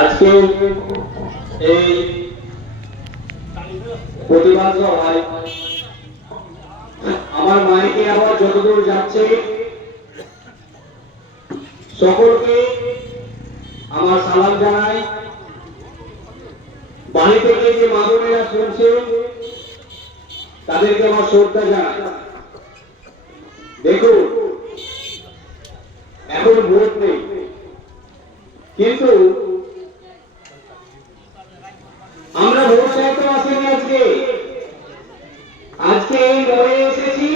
আজকে এই প্রতিবাদ সভায় আমার মাইকে আবার যতদূর যাচ্ছে, সকলকে আমার সালাম জানাই। বাড়ি থেকে যে মাদনেরা শুনছে, তাদেরকে আমার শ্রদ্ধা জানাই। দেখুন, এখন ভোট নেই। কিন্তু আমরা ভোর চাইতে আসিনি আজকে। আজকে এই মনে এসেছি।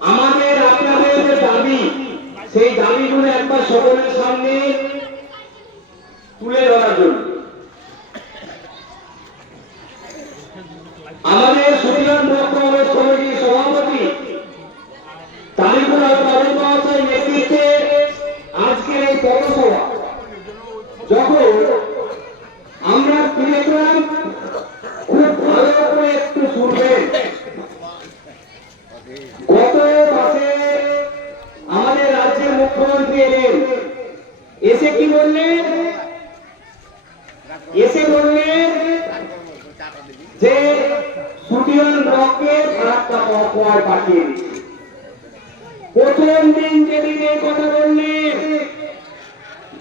আমাদের, আপনাদের দাবি, সেই দাবিগুলো একবার সকলের সামনে এসে বললেন যে সুটিয়ান ব্লককে ফারাক্কা মহকুমায় পাঠিয়ে প্রথম দিন যেদিন এই কথা বললেন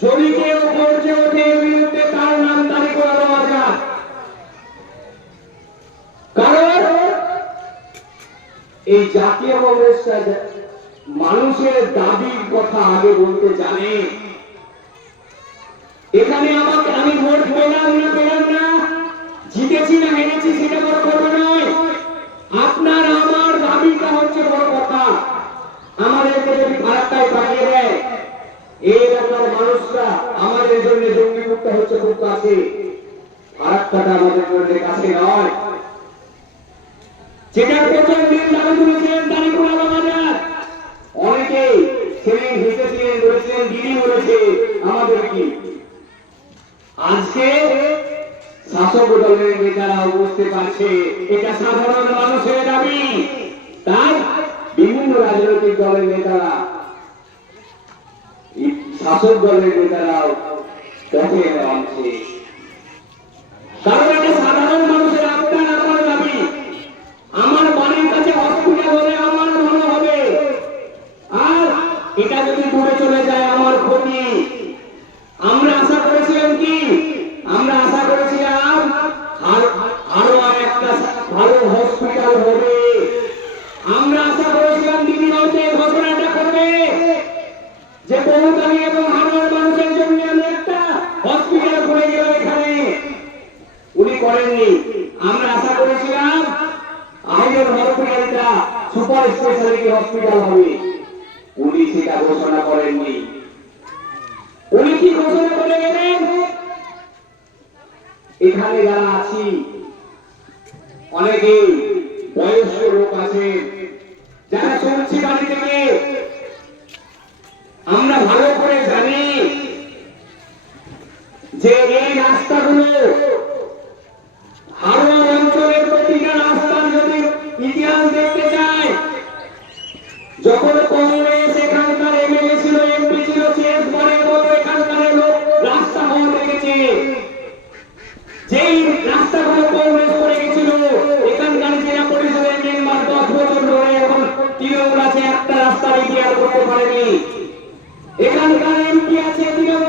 যদি কেউ ওঠে, এর বিরুদ্ধে তার নাম দাঁড়ি করে দেওয়া যাক কারণ এই জাতীয় কংগ্রেসটা মানুষের দাবির কথা আগে বলতে জানে। এখানে আমাকে আমি ভোট পেলাম না পেলাম না। জিতেছি না, হেরেছি, সেটা বড় কথা নয়। আপনার আমার দাবিটা হচ্ছে বড় কথা। আমাদেরকে যদি ফারাক্কায় পাঠিয়ে দেয় এই এলাকার মানুষরা আমাদের জন্য জঙ্গি মুক্ত হচ্ছে খুব কাছে। ফারাক্কাটা আমাদের জন্য কাছে নয়। যেটা প্রথম দিন দাবি তুলেছিলেন দাঁড়িপুরা বাজার। অনেকেই সেদিন হেসেছিলেন, বলেছিলেন, দিদি বলেছে, আমাদের কি? আজকে শাসক দলের নেতারা বুঝতে পারছে, এটা সাধারণ মানুষের দাবি। তাই বিভিন্ন রাজনৈতিক দলের নেতারা শাসক দলের নেতারাও পথে কারণ এটা সাধারণ মানুষের আপনার আমার দাবি আমার বাড়ির কাছে হসপিটাল হলে আমার ভালো হবে আর এটা যদি দূরে চলে যায় আমার ক্ষতি আমরা আশা করেছিলাম কি আমরা আশা করেছিলাম আর আরও আর একটা ভালো হসপিটাল হবে আমরা আশা করেছিলাম দিদি হয়তো এই ঘটনাটা করবে যে বহুদানি এবং হাড়োয়ার মানুষের জন্য আমি একটা হসপিটাল খুলে গেলাম এখানে উনি করেননি আমরা আশা করেছিলাম আইনের হসপিটালটা সুপার স্পেশালিটি হসপিটাল হবে উনি সেটা ঘোষণা করেননি। উনি কি ঘোষণা করে গেলেন? এখানে যারা আছি বয়স্ক লোক আছে, যারা শুনছি বাড়ি থেকে, আমরা ভালো করে জানি যে এই রাস্তাগুলো হারোয়া অঞ্চলের প্রতিটা রাস্তার যদি ইতিহাস দেখতে চাই যখন কংগ্রেস পারেনি এখানকার এমপি আছে তৃণমূলে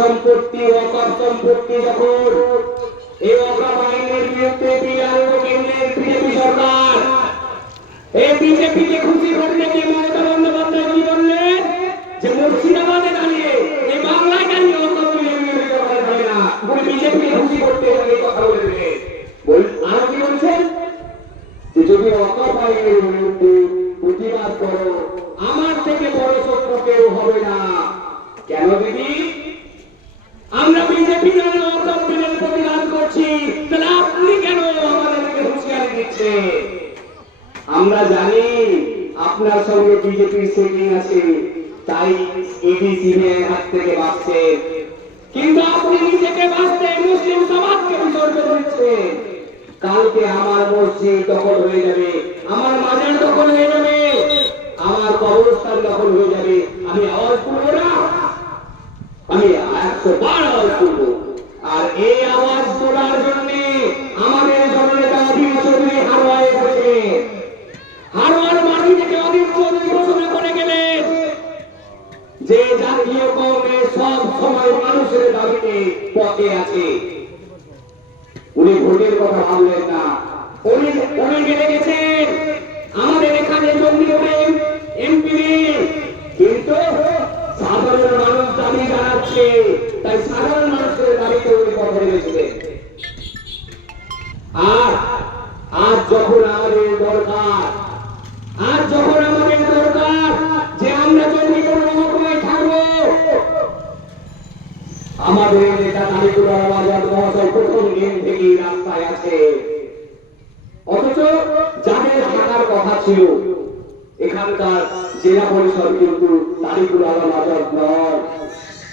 সম্পত্তি অকর সম্পত্তি যখন এই অকর আইনের বিরুদ্ধে বিআরও কেন্দ্রের বিজেপি সরকার, এই বিজেপিকে খুশি করতে গিয়ে মমতা বন্দ্যোপাধ্যায় কি বললেন যে মুর্শিদাবাদে দাঁড়িয়ে, এই বাংলায় দাঁড়িয়ে অকর বিজেপি না। উনি বিজেপিকে খুশি করতে এই কথা বললেন বল আরও কি বলছেন? যে যদি অকপ আইনের বিরুদ্ধে প্রতিবাদ করো, আমার থেকে বড় শত্রু কেউ হবে না। কেন দিদি? আমরা বিজেপি অকপ বিলের প্রতিবাদ করছি। তাহলে আপনি কেন আমাদেরকে হুঁশিয়ারি দিচ্ছেন? আমরা জানি আপনার সঙ্গে বিজেপির সেটিং আছে, তাই ইডি হাত থেকে বাঁচছে। কিন্তু আপনি নিজেকে বাঁচতে মুসলিম সমাজকে বিসর্জন দিচ্ছেন। কালকে আমার মসজিদ দখল হয়ে যাবে, আমার মাজার দখল হয়ে যাবে, আমার কবরস্থান দখল হয়ে যাবে। আমি আওয়াজ করব না। আমি একশো বার আওয়াজ আর এই আওয়াজ তোলার জন্য আমাদের জননেতা অধীর চৌধুরী হারোয়া এসেছে। হারোয়ার মাটি থেকে অধীর চৌধুরী ঘোষণা করে গেলেন যে জাতীয় কংগ্রেস সব সময় মানুষের দাবিতে পথে আছে। উনি ভোটের কথা ভাবলেন না। উনি উনি গেলে গেছেন। আমাদের এখানে জঙ্গিপুরে এমপি কিন্তু সাধারণ মানুষ দাবি জানাচ্ছে তাই সাধারণ মানুষের দাবিতে উনি পথে গেছিলেন আর আজ যখন আমাদের দরকার আজ যখন আমাদের দরকার যে আমরা জঙ্গিপুর মহকুমায় থাকব, আমাদের নেতা মহাশয় প্রথম দিন থেকেই রাস্তায় আছে। অথচ যাদের থাকার কথা ছিল, এখানকার জেলা পরিষদ কিন্তু আজাদ নয়।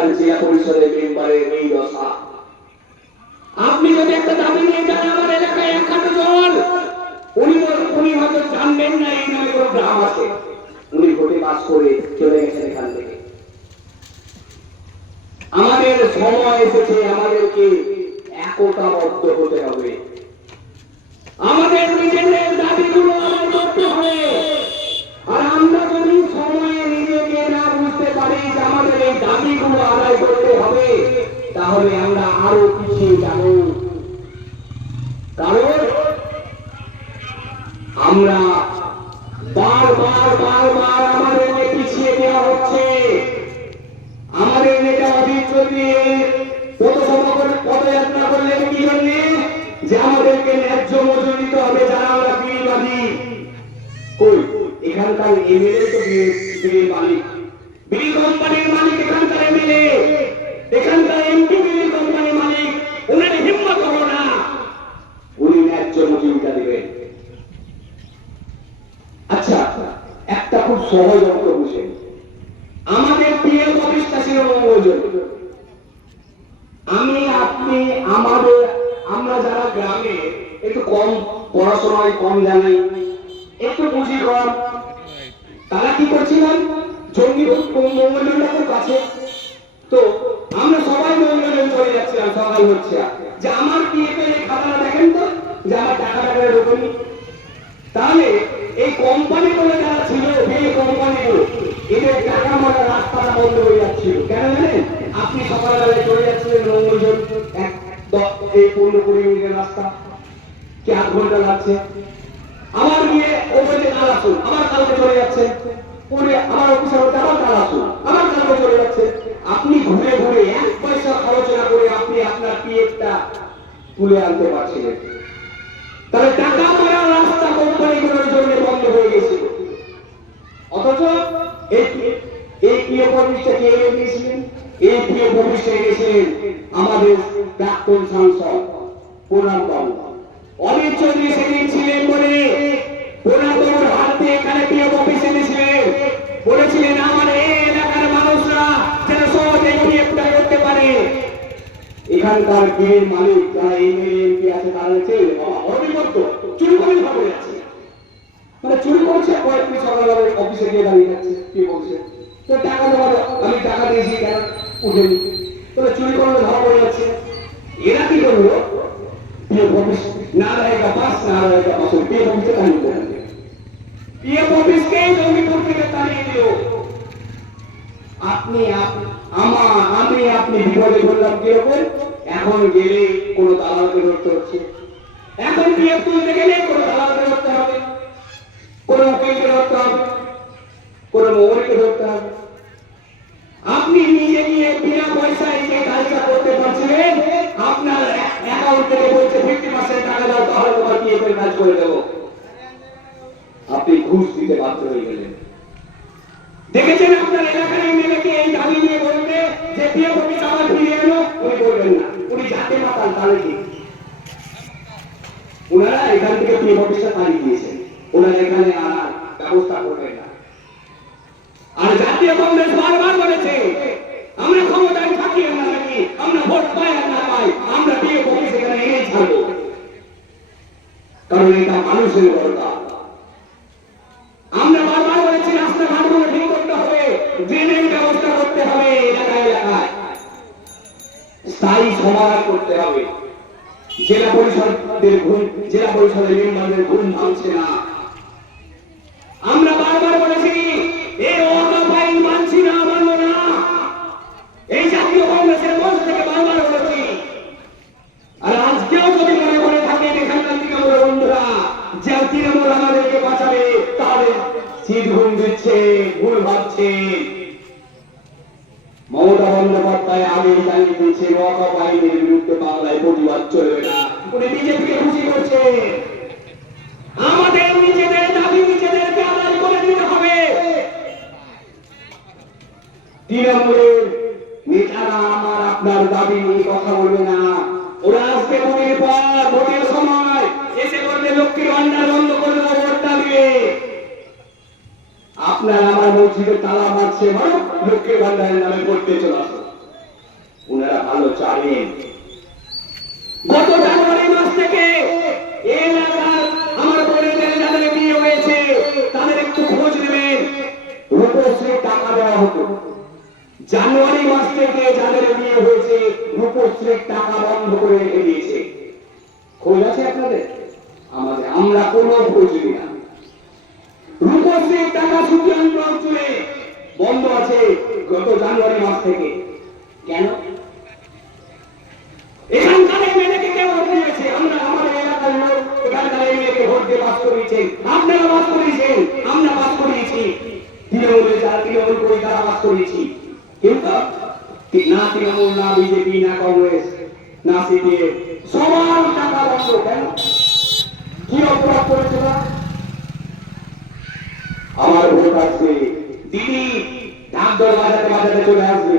এখানকার জেলা পরিষদের মেম্বারের এই দশা। আপনি যদি একটা দাবি নিয়ে যান, আমার এলাকায় এক হাঁটু জল উনি উনি হয়তো জানবেন না, এই নামে কোনো গ্রাম আছে। উনি ভোটে পাস করে চলে গেছেন এখান থেকে। আমাদের সময় এসেছে, আমাদেরকে একতাবদ্ধ হতে হবে। আমাদের নিজেদের দাবিগুলো আদায় করতে হবে। দাবিগুলো আদায় করতে হবে, তাহলে আমরা আরও পিছিয়ে যাব। কারণ আমরা বারবার বারবার আমাদেরকে পিছিয়ে দেওয়া হচ্ছে। আমাদের নেতা অজিত পথসভা করে পদযাত্রা করলেন কি জন্যে যে আমাদেরকে ন্যায্য মজুরি দিতে হবে, যারা আমরা বিড়িবাদী কই? এখানকার এমএলএ তো বিড়ির মালিক। বিড়ি কোম্পানির মালিক এখানকার এখানকার এমপি বিড়ি কোম্পানির মালিক ওনার হিম্মত হলো না। উনি ন্যায্য মজুরিটা দেবেন। আচ্ছা একটা খুব সহজ অঙ্ক বুঝেন আমাদের প্রিয় প্রতিষ্ঠা ছিল মঙ্গলজন আমি, আপনি, আমাদের, আমরা যারা গ্রামে, একটু কম পড়াশোনায় কম জানি, একটু বুঝি কম। তারা কি করছিলেন? জঙ্গি মঙ্গলজনটাকে কাছে তো আমরা সবাই মঙ্গলজন চলে যাচ্ছিলাম সকাল হচ্ছে। যে আমার এর এই খাতাটা দেখেন তো, যে আমার টাকা টাকা এরকমই তাহলে এই কোম্পানিগুলো যারা ছিল এই কোম্পানিগুলো এদের টাকা মারা রাস্তাটা বন্ধ হয়ে যাচ্ছিল। কেন জানেন? আপনি সকালবেলায় চলে যাচ্ছিলেন মঙ্গলজন, এক দ- এই পনেরো কুড়ি মিনিটের রাস্তা। কি আধ ঘণ্টা লাগছে? আমার গিয়ে ও বলছে কাল আসুন আমার কালকে চলে যাচ্ছে আমার অফিসে বলছে আমার কাল আসুন আমার কালকে চলে যাচ্ছে আপনি ঘুরে ঘুরে এক পয়সা খরচ না করে আপনি আপনার পিএফটা তুলে আনতে পারছিলেন। তাহলে টাকা মারা রাস্তা কোম্পানিগুলোর জন্য বন্ধ হয়ে গেছিল অথচ এই এই কে এনে দিয়েছিলেন? এই এনেছিলেন আমাদের প্রাক্তন সাংসদ প্রণাম বাবু। অমিত চৌধুরী সেদিন ছিলেন বলে প্রণাম বাবুর এখানে অফিস এনেছিলেন বলেছিলেন আমার এই এলাকার মানুষরা যেন সহজে পিএফটা করতে পারে এখানকার কে মালিক যারা এমএলএ এমপি আছে, তারা হচ্ছে অনিবদ্ধ চুরি করে ভাবে যাচ্ছে। মানে চুরি করছে কয়েকটি সকালবেলা অফিসে গিয়ে দাঁড়িয়ে যাচ্ছে কে বলছে? তো টাকা দেওয়ার আমি টাকা দিয়েছি, কেন? উঠেনি তাহলে চুরি করলে ধরা পড়ে যাচ্ছে। এরা কি করল? অফিস না রয়েগা পাস না রয়েগা পাস অফিসে আপনি আপনি আমা আমি আপনি বিপদে বললাম কীরকম? এখন গেলে কোনো দালালকে ধরতে হচ্ছে। এখন পিএফ তুলতে গেলে কোনো দালালকে ধরতে হবে। কোনো উকিলকে ধরতে হবে। কোনো মোহরকে ধরতে হবে। আপনি নিজে গিয়ে বিনা পয়সায় যে কাজটা করতে পারছিলেন, আপনার অ্যাকাউন্ট থেকে বলছে ফিফটি পার্সেন্ট টাকা দাও, তাহলে তোমার পিএফ এর কাজ করে দেবো? আপনি ঘুষ দিতে বাধ্য হয়ে গেলেন। দেখেছেন আপনার এলাকার এমএলএকে এই দাবি নিয়ে বলতে যে পিএফ অফিস আবার ফিরে এলো, উনি বলবেন না। উনি জাতে মাতাল, তাহলে কি? ওনারা এখান থেকে পিএফ অফিসটা তাড়িয়ে দিয়েছেন ওনারা এখানে আর ব্যবস্থা করবেন না। আর জাতীয় কংগ্রেস বারবার বলেছে, আমরা ক্ষমতায় থাকি না নাকি আমরা ভোট পাই আর না পাই, আমরা পিএফ অফিস এখানে এনে ছাড়বো। কারণ এটা মানুষের দরকার আমরা বারবার বলেছি রাস্তাঘাটগুলো ঠিক করতে হবে ড্রেনের ব্যবস্থা করতে হবে এলাকায় এলাকায় স্থায়ী সমাধান করতে হবে জেলা পরিষদের ঘুম, জেলা পরিষদের মেম্বারদের ঘুম ভাঙছে না। আমরা বারবার বলেছি মমতা বন্দ্যোপাধ্যায় আগে জানিয়ে দিয়েছে আইনের বিরুদ্ধে বাংলায় প্রতিবাদ চলবে না। উনি বিজেপিকে খুশি করছে। আমাদের নিজেদের দাবি নিজেদেরকে আদায় করে দিতে হবে। তৃণমূলের নেতারা আমার আপনার দাবি নিয়ে কথা বলবে না। ওরা আসবে ভোটের পর, ভোটের সময় এসে বলবে, লক্ষ্মীর ভান্ডার বন্ধ করে দেবো ভোটটা আপনার আমার মসজিদে তালা মারছে মানে লক্ষ্মীর ভান্ডারের নামে করতে চলে আসো। ওনারা ভালো জানেন। জানুয়ারি মাস থেকে যাদের বিয়ে হয়েছে রূপশ্রী টাকা বন্ধ করে রেখে দিয়েছে। খোঁজ আছে আপনাদের? আমাদের আমরা কোনো খোঁজ নিই না। রূপশ্রীর টাকা সুপ্রিম অঞ্চলে বন্ধ আছে গত জানুয়ারি মাস থেকে। কেন? এখানকার এমএলএকে কে ভোট দিয়েছে? আমরা আমাদের এলাকার লোক, এখানকার এমএলএকে ভোট দিয়ে পাস করিয়েছেন আপনারা পাস করিয়েছেন? আমরা পাস করিয়েছি। তৃণমূলে যারা তৃণমূল করে তারা পাস করিয়েছি। কিন্তু না তৃণমূল, না বিজেপি, না কংগ্রেস, না সিপিএম, সবার টাকা বন্ধ কেন? কি অপরাধ করেছে? আমার ভোট আসবে। দিদি ঢাক দর বাজাতে বাজাতে চলে আসবে।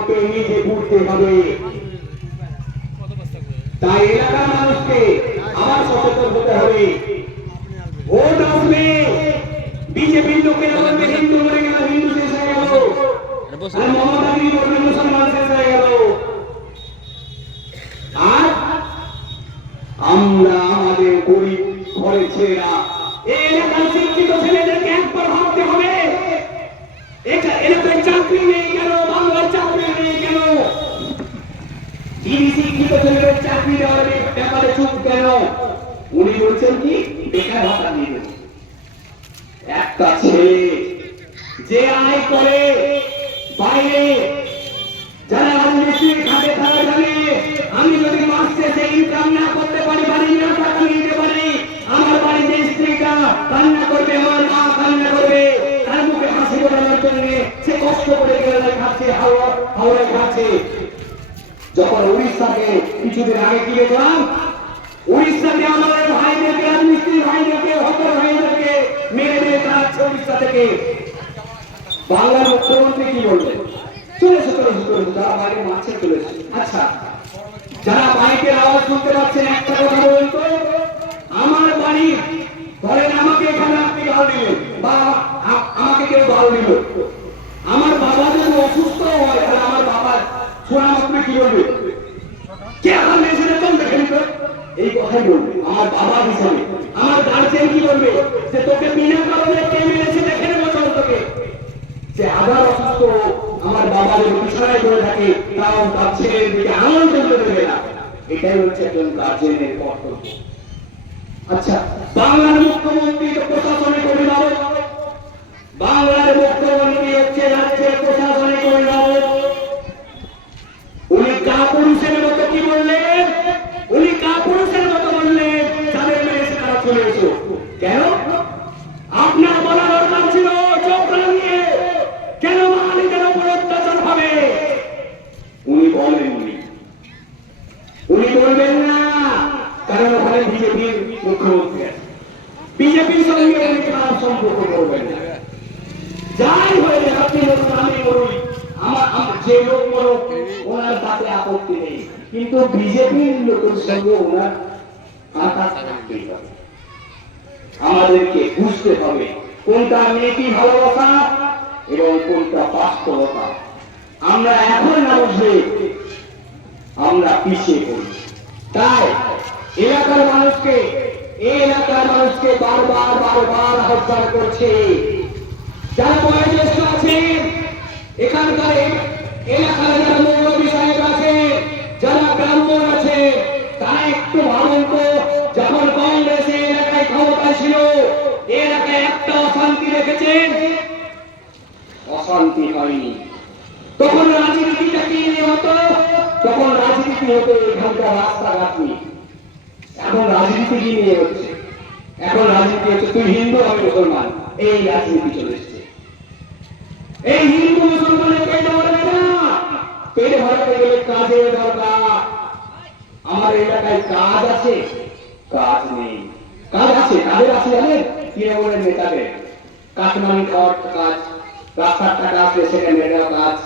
পথে নিজে ঘুরতে হবে। তাই এলাকার মানুষকে আবার সচেতন হতে হবে। ভোট আসবে। বিজেপির লোকেরা হিন্দু মরে গেল হিন্দু শেষ হয়ে গেল। তিনি শিক্ষিত ছেলেদের চাকরি দেওয়ার ব্যাপারে চুপ কেন? উনি বলছেন কি, বেকার ভাতা দিয়ে একটা ছেলে যে আয় করে বাইরে, যারা রাজমিস্ত্রি খাটে তারা জানে আমি যদি মাস শেষে ইনকাম না করতে পারি, বাড়ি না টাকা নিতে পারি, আমার বাড়িতে স্ত্রীটা কান্না করবে আমার মা কান্না করবে, তার মুখে হাসি ফোটানোর জন্য সে কষ্ট করে কেরালায় খাচ্ছে হাওড়া হাওড়ায় খাচ্ছে। যখন উড়িষ্যাকে কিছুদিন আগে কি দেখলাম উড়িষ্যাতে আমাদের ভাইদেরকে, রাজমিস্ত্রি ভাইদেরকে হতর ভাইদেরকে মেরে মেরে তাড়াচ্ছে উড়িষ্যা থেকে। বাংলার মুখ্যমন্ত্রী কি চলেছে আচ্ছা আমার বাড়ি আমাকে বা আমাকে কেউ আমার বাবা যদি অসুস্থ হয় শোনা মাত্র কি বলবে কে আমার মেয়েছেলে চল দেখে নিত এই কথাই বলবে। আমার বাবা হিসাবে আমার গার্জেন কি বলবে? যে তোকে বিনা কারণে কে মেরেছে দেখে নেব চল তোকে। যে আবার অসুস্থ, আমার বাবা যদি বিছানায় পড়ে থাকে, তাও তার ছেলের দিকে আঙুল তুলতে দেবে না। এটাই হচ্ছে একজন গার্জেনের কর্তব্য। আচ্ছা বাংলার মুখ্যমন্ত্রী তো প্রশাসনিক অভিভাবক। বাংলার মুখ্যমন্ত্রী হচ্ছে রাজ্যের প্রশাসনিক অভিভাবক উনি কাপুরুষের মতো কি বললেন উনি কাপুরুষের মতো বললেন যাদের মেরেছে তারা চলে এসো কেন আপনার বলা দরকার ছিল চোখ রাঙিয়ে কেন বাঙালিদের উপর অত্যাচার হবে উনি বলেননি উনি বলবেন না কারণ ওখানে বিজেপির মুখ্যমন্ত্রী আছে বিজেপির সঙ্গে উনি খারাপ সম্পর্ক করবেন যাই হয়ে আমি বলুন আমার যে লোক ওনার তাতে আপত্তি নেই। কিন্তু বিজেপির লোকের সঙ্গে ওনার আঘাত হবে। আমাদেরকে বুঝতে হবে কোনটা মেয়েটি ভালোবাসা এবং কোনটা বাস্তবতা। আমরা এখন না আমরা পিছিয়ে পড়ি। তাই এলাকার মানুষকে এলাকার মানুষকে বারবার বারবার আহ্বান করছে। যারা বয়োজ্যেষ্ঠ আছেন এখানকার এলাকার যারা মৌলবী সাহেব আছে, যারা ব্রাহ্মণ আছে, তারা একটু ভাবুন তো, যখন কংগ্রেস এলাকায় ক্ষমতা ছিল এই এলাকায় একটা অশান্তি রেখেছেন অশান্তি হয়নি। তখন রাজনীতিটা কি হতো? তখন রাজনীতি হতো এখানকার রাস্তাঘাট নিয়ে। এখন রাজনীতি কি নিয়ে হচ্ছে? এখন রাজনীতি হচ্ছে তুই হিন্দু, আমি মুসলমান। এই রাজনীতি চলে এসছে। এই হিন্দু, মুসলমানের না। গেলে কাজের দরকার। আমার এলাকায় কাজ আছে। কাজ নেই। কাজ আছে কাদের আছে নেতাদের। খাওয়ার কাজ, রাস্তার টাকা সেটা মেটাও কাজ।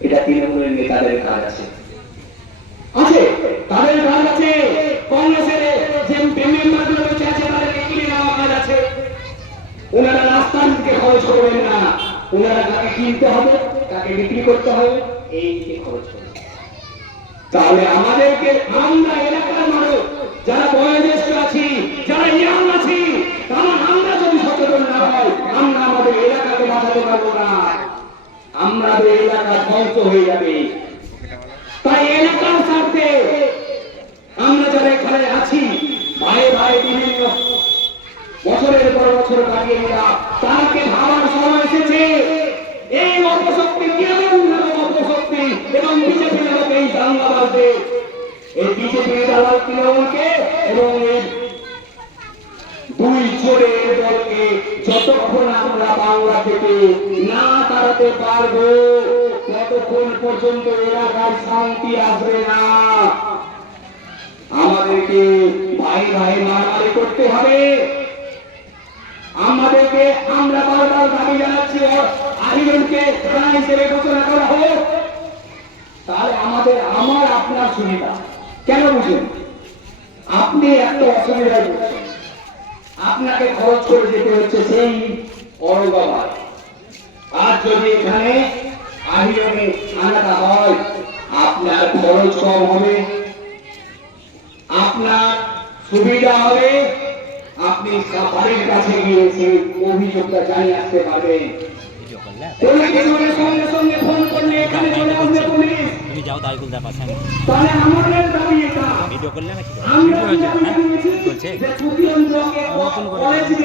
এটা তৃণমূলের নেতাদের কাজ আছে। আছে, তাদের কাজ আছে কংগ্রেসের যে মেম্বারগুলো বসে আছে তাদেরকে কিনে নেওয়া কাজ আছে ওনারা রাস্তার দিকে খরচ করবেন না। ওনারা কাকে কিনতে হবে কাকে বিক্রি করতে হবে, এই দিকে খরচ করবে তাহলে আমাদেরকে আমরা এলাকার মানুষ, যারা বয়োজ্যেষ্ঠ আছি, যারা ইয়াং আছি, তারা আমরা যদি সচেতন না হয় আমরা আমাদের এলাকাকে বাঁচাতে পারব না। আমাদের এলাকা ধ্বংস হয়ে যাবে। তাই এলাকার স্বার্থে আমরা যারা এখানে আছি, ভাই ভাই বছরের পর বছর কাটিয়ে গেলাম তাকে ভাবার সময় এসেছে। এই অপশক্তি অপশক্তি এবং বিজেপি এই দাঙ্গাবাজদের এই তৃণমূলকে এবং দুই চোরের দলকে যতক্ষণ আমরা বাংলা থেকে না তাড়াতে পারব, ততক্ষণ পর্যন্ত এলাকায় শান্তি আসবে না। আমাদেরকে ভাই ভাই মারামারি করতে হবে। আমাদেরকে আমরা বারবার দাবি জানাচ্ছি আহিরনকে থানা হিসেবে ঘোষণা করা হোক। তাহলে আমাদের, আমার, আপনার সুবিধা। কেন বুঝুন আপনি একটা অসুবিধায় পড়ছেন আপনাকে খরচ করে যেতে হচ্ছে সেই ঔরঙ্গাবাদ আর যদি এখানে আহিরনে আনাটা হয়, আপনার খরচ কম হবে। আপনার আপনি বাড়ির কাছে গিয়ে সেই অভিযোগটা জানিয়ে আসতে পারবেন। ভিডিও করলে? পুলিশ বলে সঙ্গে সঙ্গে ফোন করলে এখানে চলে আসবে পুলিশ। তুমি যাও তাই বলতে পারছ আমি তাহলে আমাদের দাবি এটা। ভিডিও করলে নাকি? আমরা দাবি জানিয়েছি বলছে?